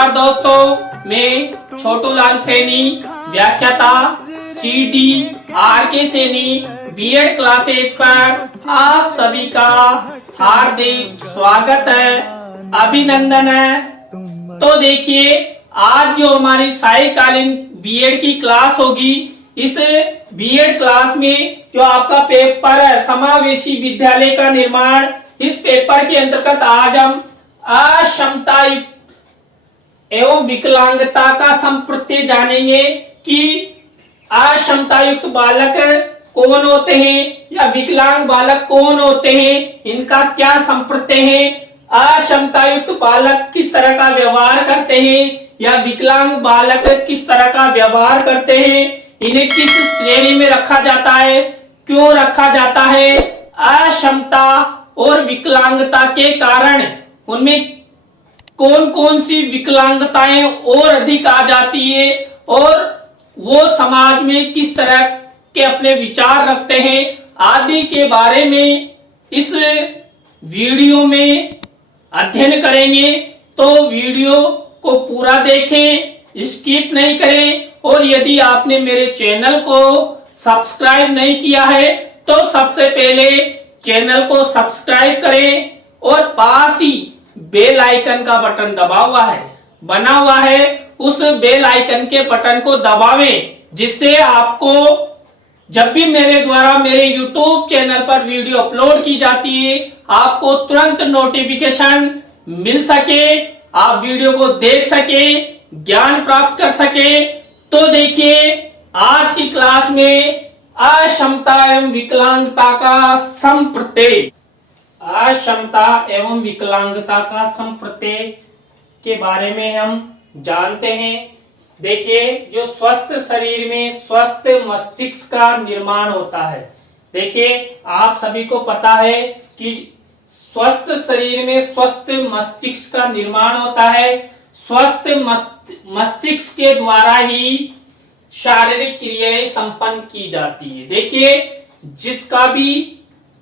नमस्कार दोस्तों, मैं छोटू लाल सैनी, व्याख्याता CDRK सैनी बीएड क्लासेज पर आप सभी का हार्दिक स्वागत है, अभिनंदन है। तो देखिए, आज जो हमारी सायकालीन बीएड की क्लास होगी, इस बीएड क्लास में जो आपका पेपर है समावेशी विद्यालय का निर्माण, इस पेपर के अंतर्गत आज हम अक्षमता एवं विकलांगता का संप्रत्यय जानेंगे कि अक्षमता युक्त बालक कौन होते हैं या विकलांग बालक कौन होते हैं, इनका क्या संप्रत्यय है। अक्षमता युक्त बालक किस तरह का व्यवहार करते हैं या विकलांग बालक किस तरह का व्यवहार करते हैं, इन्हें किस श्रेणी में रखा जाता है, क्यों रखा जाता है। अक्षमता और विकलांगता के कारण उनमें कौन कौन सी विकलांगताएं और अधिक आ जाती है और वो समाज में किस तरह के अपने विचार रखते हैं आदि के बारे में इस वीडियो में अध्ययन करेंगे। तो वीडियो को पूरा देखें, स्किप नहीं करें। और यदि आपने मेरे चैनल को सब्सक्राइब नहीं किया है तो सबसे पहले चैनल को सब्सक्राइब करें और पास ही बेल आइकन का बटन बना हुआ है, उस बेल आइकन के बटन को दबावें, जिससे आपको जब भी मेरे द्वारा मेरे YouTube चैनल पर वीडियो अपलोड की जाती है आपको तुरंत नोटिफिकेशन मिल सके, आप वीडियो को देख सके, ज्ञान प्राप्त कर सके। तो देखिए, आज की क्लास में अक्षमता एवं विकलांगता का संप्रत्यय, अक्षमता एवं विकलांगता का संप्रत्यय के बारे में हम जानते हैं। देखिए, जो स्वस्थ शरीर में स्वस्थ मस्तिष्क का निर्माण होता है। देखिए, आप सभी को पता है कि स्वस्थ शरीर में स्वस्थ मस्तिष्क का निर्माण होता है। स्वस्थ मस्तिष्क के द्वारा ही शारीरिक क्रियाएं संपन्न की जाती है। देखिए, जिसका भी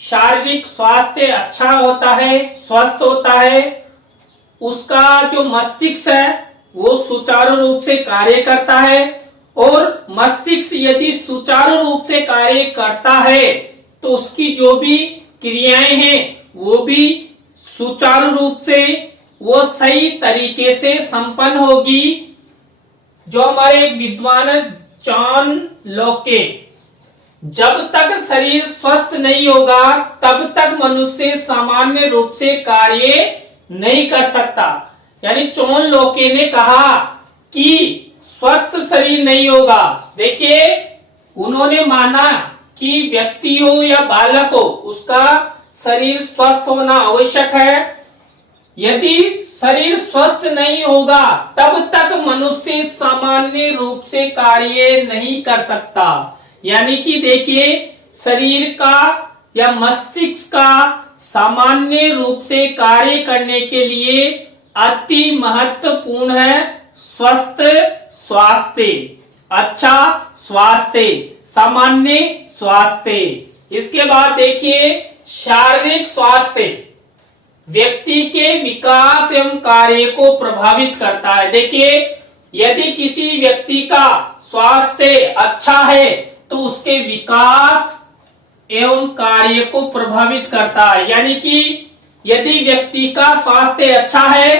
शारीरिक स्वास्थ्य अच्छा होता है, स्वस्थ होता है, उसका जो मस्तिष्क है वो सुचारू रूप से कार्य करता है। और मस्तिष्क यदि सुचारू रूप से कार्य करता है तो उसकी जो भी क्रियाएं हैं वो भी सुचारू रूप से, वो सही तरीके से संपन्न होगी। जो हमारे विद्वान जॉन लोके, जब तक शरीर स्वस्थ नहीं होगा तब तक मनुष्य सामान्य रूप से कार्य नहीं कर सकता। यानी जॉन लोके ने कहा कि स्वस्थ शरीर नहीं होगा। देखिए, उन्होंने माना कि व्यक्ति हो या बालक हो, उसका शरीर स्वस्थ होना आवश्यक है। यदि शरीर स्वस्थ नहीं होगा तब तक मनुष्य सामान्य रूप से कार्य नहीं कर सकता। यानी कि देखिए, शरीर का या मस्तिष्क का सामान्य रूप से कार्य करने के लिए अति महत्वपूर्ण है स्वस्थ स्वास्थ्य, अच्छा स्वास्थ्य, सामान्य स्वास्थ्य। इसके बाद देखिए, शारीरिक स्वास्थ्य व्यक्ति के विकास एवं कार्य को प्रभावित करता है। देखिए, यदि किसी व्यक्ति का स्वास्थ्य अच्छा है तो उसके विकास एवं कार्य को प्रभावित करता है। यानी कि यदि व्यक्ति का स्वास्थ्य अच्छा है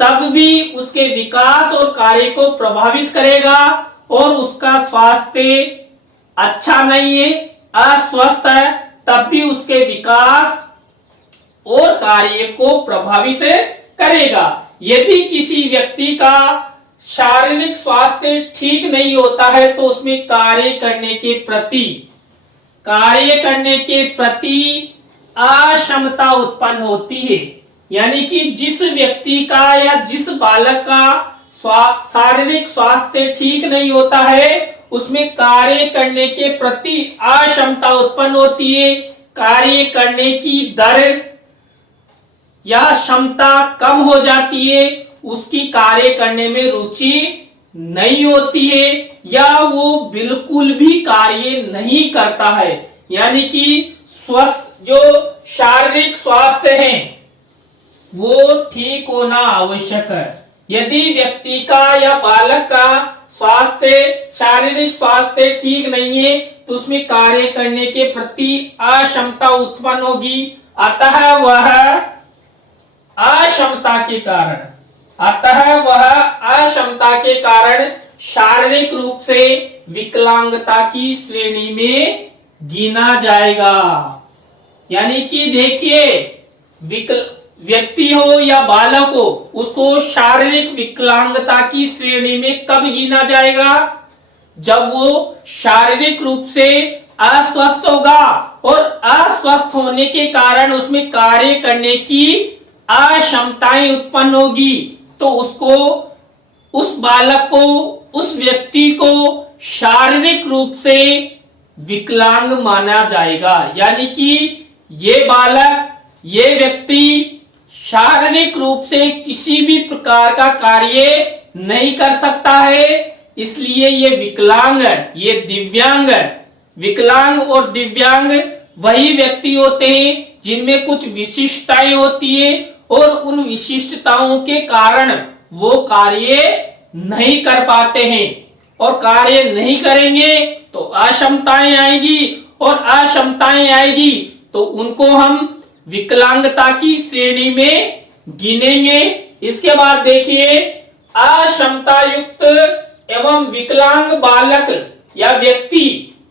तब भी उसके विकास और कार्य को प्रभावित करेगा, और उसका स्वास्थ्य अच्छा नहीं है, अस्वस्थ है, तब भी उसके विकास और कार्य को प्रभावित करेगा। यदि किसी व्यक्ति का शारीरिक स्वास्थ्य ठीक नहीं होता है तो उसमें कार्य करने के प्रति अक्षमता उत्पन्न होती है। यानी कि जिस व्यक्ति का या जिस बालक का शारीरिक स्वास्थ्य ठीक नहीं होता है उसमें कार्य करने के प्रति अक्षमता उत्पन्न होती है। कार्य करने की दर या क्षमता कम हो जाती है, उसकी कार्य करने में रुचि नहीं होती है या वो बिल्कुल भी कार्य नहीं करता है। यानी कि स्वस्थ जो शारीरिक स्वास्थ्य है वो ठीक होना आवश्यक है। यदि व्यक्ति का या बालक का शारीरिक स्वास्थ्य ठीक नहीं है तो उसमें कार्य करने के प्रति अक्षमता उत्पन्न होगी। अतः वह अक्षमता के कारण शारीरिक रूप से विकलांगता की श्रेणी में गिना जाएगा। यानी कि देखिए, व्यक्ति हो या बालक हो, उसको शारीरिक विकलांगता की श्रेणी में कब गिना जाएगा? जब वो शारीरिक रूप से अस्वस्थ होगा और अस्वस्थ होने के कारण उसमें कार्य करने की अक्षमताएं उत्पन्न होगी, तो उसको, उस बालक को, उस व्यक्ति को शारीरिक रूप से विकलांग माना जाएगा। यानी कि ये बालक, ये व्यक्ति शारीरिक रूप से किसी भी प्रकार का कार्य नहीं कर सकता है, इसलिए ये विकलांग है, ये दिव्यांग है। विकलांग और दिव्यांग वही व्यक्ति होते हैं जिनमें कुछ विशिष्टताएं होती है और उन विशिष्टताओं के कारण वो कार्य नहीं कर पाते हैं, और कार्य नहीं करेंगे तो अक्षमताएं आएगी, और अक्षमताएं आएगी तो उनको हम विकलांगता की श्रेणी में गिनेंगे। इसके बाद देखिए, अक्षमता युक्त एवं विकलांग बालक या व्यक्ति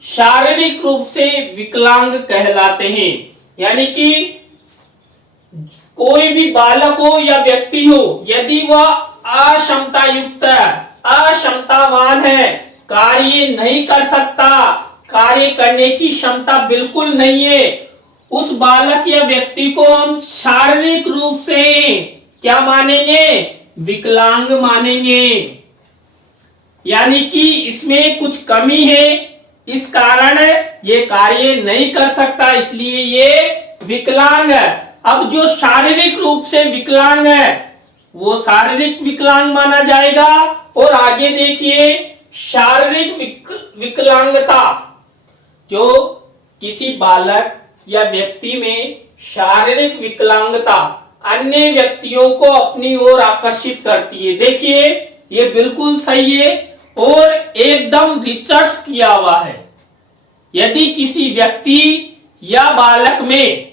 शारीरिक रूप से विकलांग कहलाते हैं। यानी कि कोई भी बालक हो या व्यक्ति हो, यदि वह अक्षमता युक्त है, अक्षमतावान है, कार्य नहीं कर सकता, कार्य करने की क्षमता बिल्कुल नहीं है, उस बालक या व्यक्ति को हम शारीरिक रूप से क्या मानेंगे? विकलांग मानेंगे। यानी कि इसमें कुछ कमी है, इस कारण ये कार्य नहीं कर सकता, इसलिए ये विकलांग है। अब जो शारीरिक रूप से विकलांग है वो शारीरिक विकलांग माना जाएगा। और आगे देखिए, शारीरिक विकलांगता, जो किसी बालक या व्यक्ति में शारीरिक विकलांगता अन्य व्यक्तियों को अपनी ओर आकर्षित करती है। देखिए, ये बिल्कुल सही है और एकदम रिसर्च किया हुआ है। यदि किसी व्यक्ति या बालक में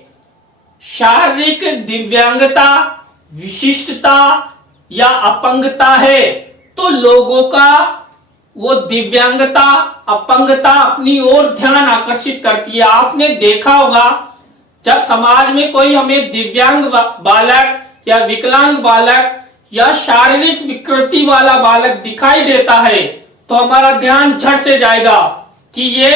शारीरिक दिव्यांगता, विशिष्टता या अपंगता है तो लोगों का वो दिव्यांगता, अपंगता अपनी ओर ध्यान आकर्षित करती है। आपने देखा होगा, जब समाज में कोई हमें दिव्यांग बालक या विकलांग बालक या शारीरिक विकृति वाला बालक दिखाई देता है तो हमारा ध्यान झट से जाएगा कि ये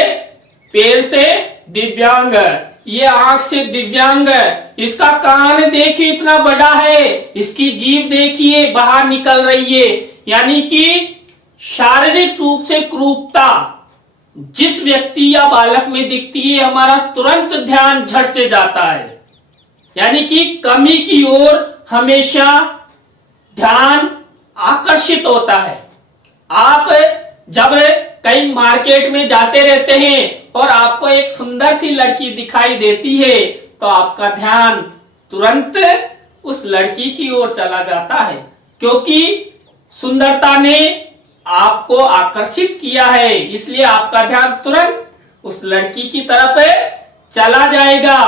पैर से दिव्यांग है, ये आंख से दिव्यांग है, इसका कान देखिए इतना बड़ा है, इसकी जीभ देखिए बाहर निकल रही है। यानी कि शारीरिक रूप से क्रूरता जिस व्यक्ति या बालक में दिखती है, हमारा तुरंत ध्यान झट से जाता है। यानी कि कमी की ओर हमेशा ध्यान आकर्षित होता है। आप जब कहीं मार्केट में जाते रहते हैं और आपको एक सुंदर सी लड़की दिखाई देती है तो आपका ध्यान तुरंत उस लड़की की ओर चला जाता है, क्योंकि सुंदरता ने आपको आकर्षित किया है, इसलिए आपका ध्यान तुरंत उस लड़की की तरफ चला जाएगा।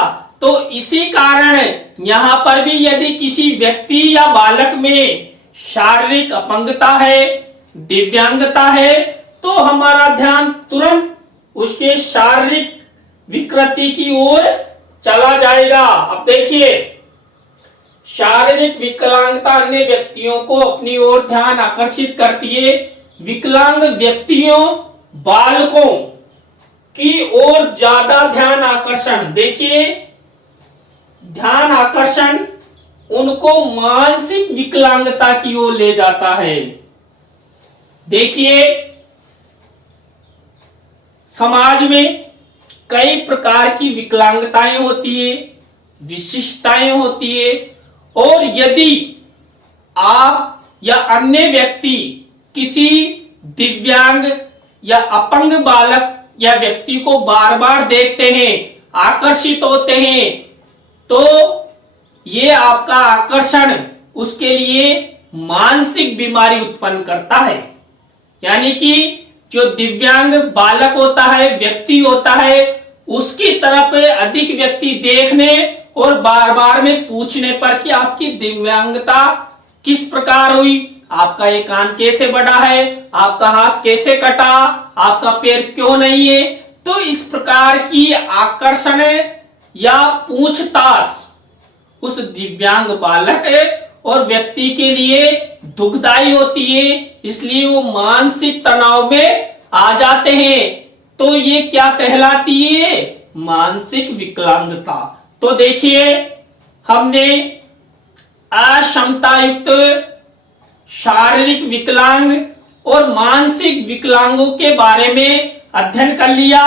तो इसी कारण यहाँ पर भी यदि किसी व्यक्ति या बालक में शारीरिक अपंगता है, दिव्यांगता है, तो हमारा ध्यान तुरंत उसके शारीरिक विकृति की ओर चला जाएगा। अब देखिए, शारीरिक विकलांगता अन्य व्यक्तियों को अपनी ओर ध्यान आकर्षित करती है। विकलांग व्यक्तियों, बालकों की ओर ज्यादा ध्यान आकर्षण, देखिए ध्यान आकर्षण उनको मानसिक विकलांगता की ओर ले जाता है। देखिए, समाज में कई प्रकार की विकलांगताएं होती है, विशिष्टताएं होती है, और यदि आप या अन्य व्यक्ति किसी दिव्यांग या अपंग बालक या व्यक्ति को बार बार देखते हैं, आकर्षित होते हैं, तो ये आपका आकर्षण उसके लिए मानसिक बीमारी उत्पन्न करता है। यानी कि जो दिव्यांग बालक होता है, व्यक्ति होता है, उसकी तरफ अधिक व्यक्ति देखने और बार बार में पूछने पर कि आपकी दिव्यांगता किस प्रकार हुई, आपका ये कान कैसे बढ़ा है, आपका हाथ कैसे कटा, आपका पैर क्यों नहीं है, तो इस प्रकार की आकर्षण या पूछताछ उस दिव्यांग बालक और व्यक्ति के लिए दुखदाई होती है, इसलिए वो मानसिक तनाव में आ जाते हैं। तो ये क्या कहलाती है? मानसिक विकलांगता। तो देखिए, हमने अक्षमता युक्त, शारीरिक विकलांग और मानसिक विकलांगों के बारे में अध्ययन कर लिया।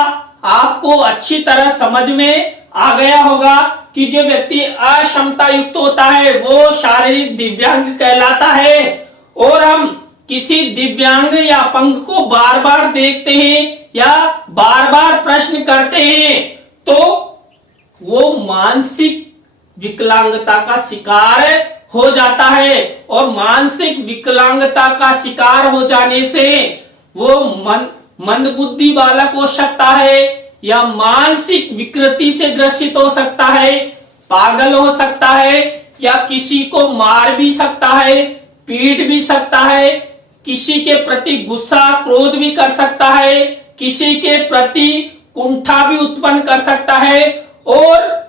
आपको अच्छी तरह समझ में आ गया होगा कि जो व्यक्ति अक्षमता युक्त होता है वो शारीरिक दिव्यांग कहलाता है, और हम किसी दिव्यांग या अपंग को बार बार देखते हैं या बार बार प्रश्न करते हैं तो वो मानसिक विकलांगता का शिकार हो जाता है। और मानसिक विकलांगता का शिकार हो जाने से वो मंदबुद्धि बालक हो सकता है या मानसिक विकृति से ग्रसित हो सकता है, पागल हो सकता है, या किसी को मार भी सकता है, पीट भी सकता है, किसी के प्रति गुस्सा क्रोध भी कर सकता है, किसी के प्रति कुंठा भी उत्पन्न कर सकता है। और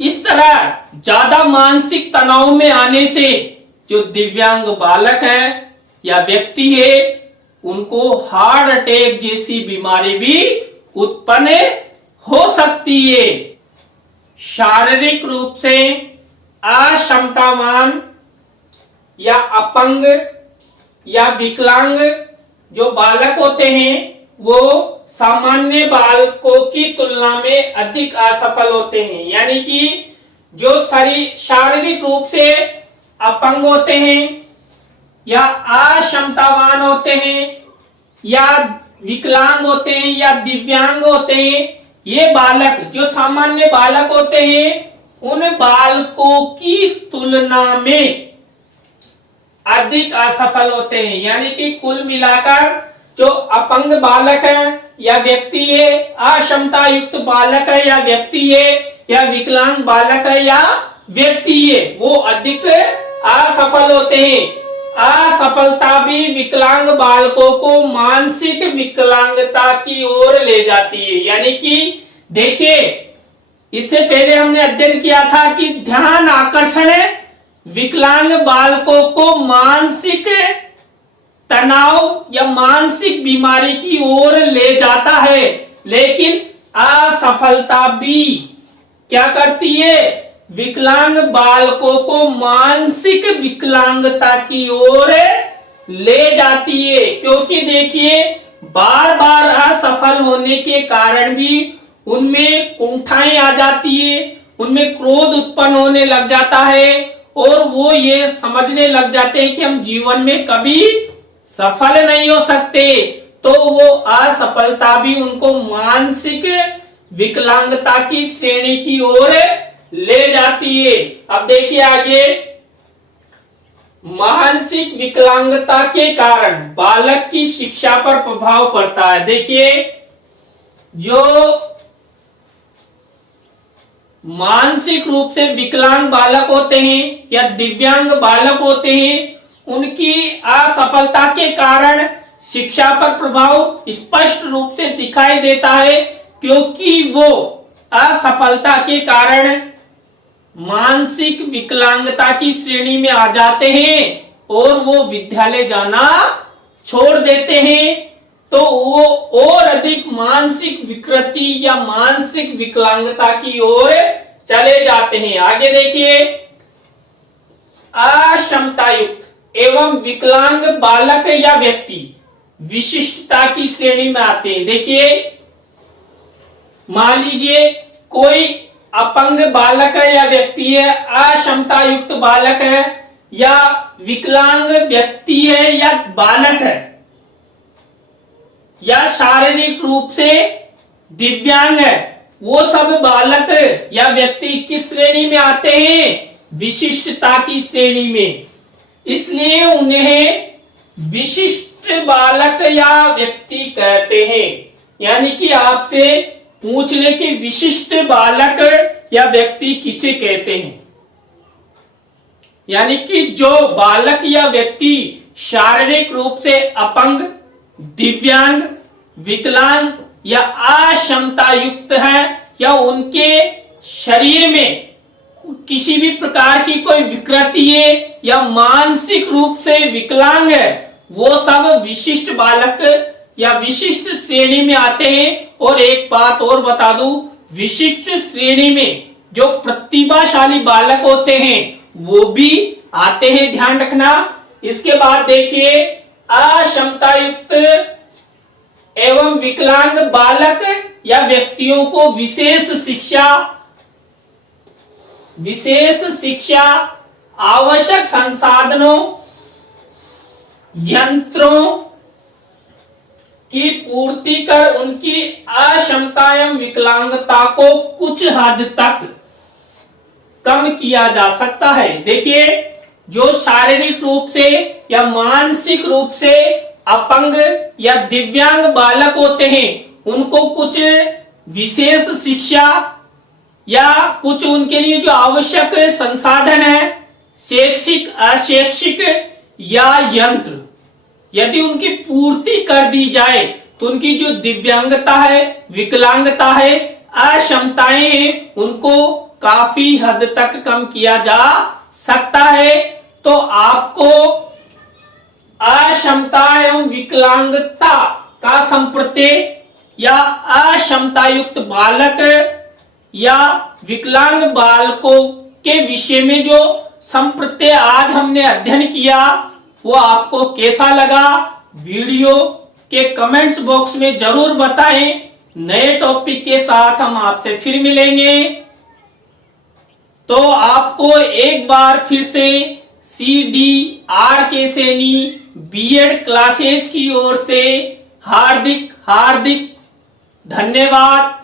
इस तरह ज्यादा मानसिक तनाव में आने से जो दिव्यांग बालक है या व्यक्ति है उनको हार्ट अटैक जैसी बीमारी भी उत्पन्न हो सकती है। शारीरिक रूप से अक्षमतावान या अपंग या विकलांग जो बालक होते हैं वो सामान्य बालकों की तुलना में अधिक असफल होते हैं। यानी कि जो शारीरिक रूप से अपंग होते हैं या अक्षमतावान होते हैं या विकलांग होते हैं या दिव्यांग होते हैं, ये बालक जो सामान्य बालक होते हैं उन बालकों की तुलना में अधिक असफल होते हैं। यानी कि कुल मिलाकर जो अपंग बालक है या व्यक्ति है, अक्षमता युक्त बालक है या व्यक्ति है, या विकलांग बालक है या व्यक्ति है, वो अधिक असफल होते हैं। असफलता भी विकलांग बालकों को मानसिक विकलांगता की ओर ले जाती है। यानी कि देखिए, इससे पहले हमने अध्ययन किया था कि ध्यान आकर्षण विकलांग बालकों को मानसिक तनाव या मानसिक बीमारी की ओर ले जाता है, लेकिन असफलता भी क्या करती है? विकलांग बालकों को मानसिक विकलांगता की ओर ले जाती है। क्योंकि देखिए, बार बार असफल होने के कारण भी उनमें कुंठाएं आ जाती है, उनमें क्रोध उत्पन्न होने लग जाता है और वो ये समझने लग जाते हैं कि हम जीवन में कभी सफल नहीं हो सकते। तो वो असफलता भी उनको मानसिक विकलांगता की श्रेणी की ओर ले जाती है। अब देखिए आगे, मानसिक विकलांगता के कारण बालक की शिक्षा पर प्रभाव पड़ता है। देखिए, जो मानसिक रूप से विकलांग बालक होते हैं या दिव्यांग बालक होते हैं, उनकी असफलता के कारण शिक्षा पर प्रभाव स्पष्ट रूप से दिखाई देता है, क्योंकि वो असफलता के कारण मानसिक विकलांगता की श्रेणी में आ जाते हैं और वो विद्यालय जाना छोड़ देते हैं। तो वो और अधिक मानसिक विकृति या मानसिक विकलांगता की ओर चले जाते हैं। आगे देखिए, अक्षमता युक्त एवं विकलांग बालक या व्यक्ति विशिष्टता की श्रेणी में आते हैं। देखिए, मान लीजिए कोई अपंग बालक है या व्यक्ति है, अक्षमता युक्त बालक है या विकलांग व्यक्ति है या बालक है या शारीरिक रूप से दिव्यांग है, वो सब बालक या व्यक्ति किस श्रेणी में आते हैं? विशिष्टता की श्रेणी में। इसलिए उन्हें विशिष्ट बालक या व्यक्ति कहते हैं। यानी कि आपसे पूछ ले कि विशिष्ट बालक या व्यक्ति किसे कहते हैं। यानी कि जो बालक या व्यक्ति शारीरिक रूप से अपंग, दिव्यांग, विकलांग या अक्षमता युक्त है, या उनके शरीर में किसी भी प्रकार की कोई विकृति है या मानसिक रूप से विकलांग है, वो सब विशिष्ट बालक या विशिष्ट श्रेणी में आते हैं। और एक बात और बता दूं, विशिष्ट श्रेणी में जो प्रतिभाशाली बालक होते हैं वो भी आते हैं, ध्यान रखना। इसके बाद देखिए, अक्षमता युक्त एवं विकलांग बालक या व्यक्तियों को विशेष शिक्षा, आवश्यक संसाधनों, यंत्रों की पूर्ति कर उनकी अक्षमता एवं विकलांगता को कुछ हद तक कम किया जा सकता है। देखिए, जो शारीरिक रूप से या मानसिक रूप से अपंग या दिव्यांग बालक होते हैं, उनको कुछ विशेष शिक्षा या कुछ उनके लिए जो आवश्यक संसाधन है, शैक्षिक, अशैक्षिक या यंत्र, यदि उनकी पूर्ति कर दी जाए तो उनकी जो दिव्यांगता है, विकलांगता है, अक्षमताएं हैं, उनको काफी हद तक कम किया जा सकता है। तो आपको अक्षमता एवं विकलांगता का संप्रत्यय या अक्षमता युक्त बालक या विकलांग बालकों के विषय में जो संप्रत्यय आज हमने अध्ययन किया, वो आपको कैसा लगा, वीडियो के कमेंट्स बॉक्स में जरूर बताएं। नए टॉपिक के साथ हम आपसे फिर मिलेंगे। तो आपको एक बार फिर से CDR सैनी बीएड क्लासेज की ओर से हार्दिक धन्यवाद।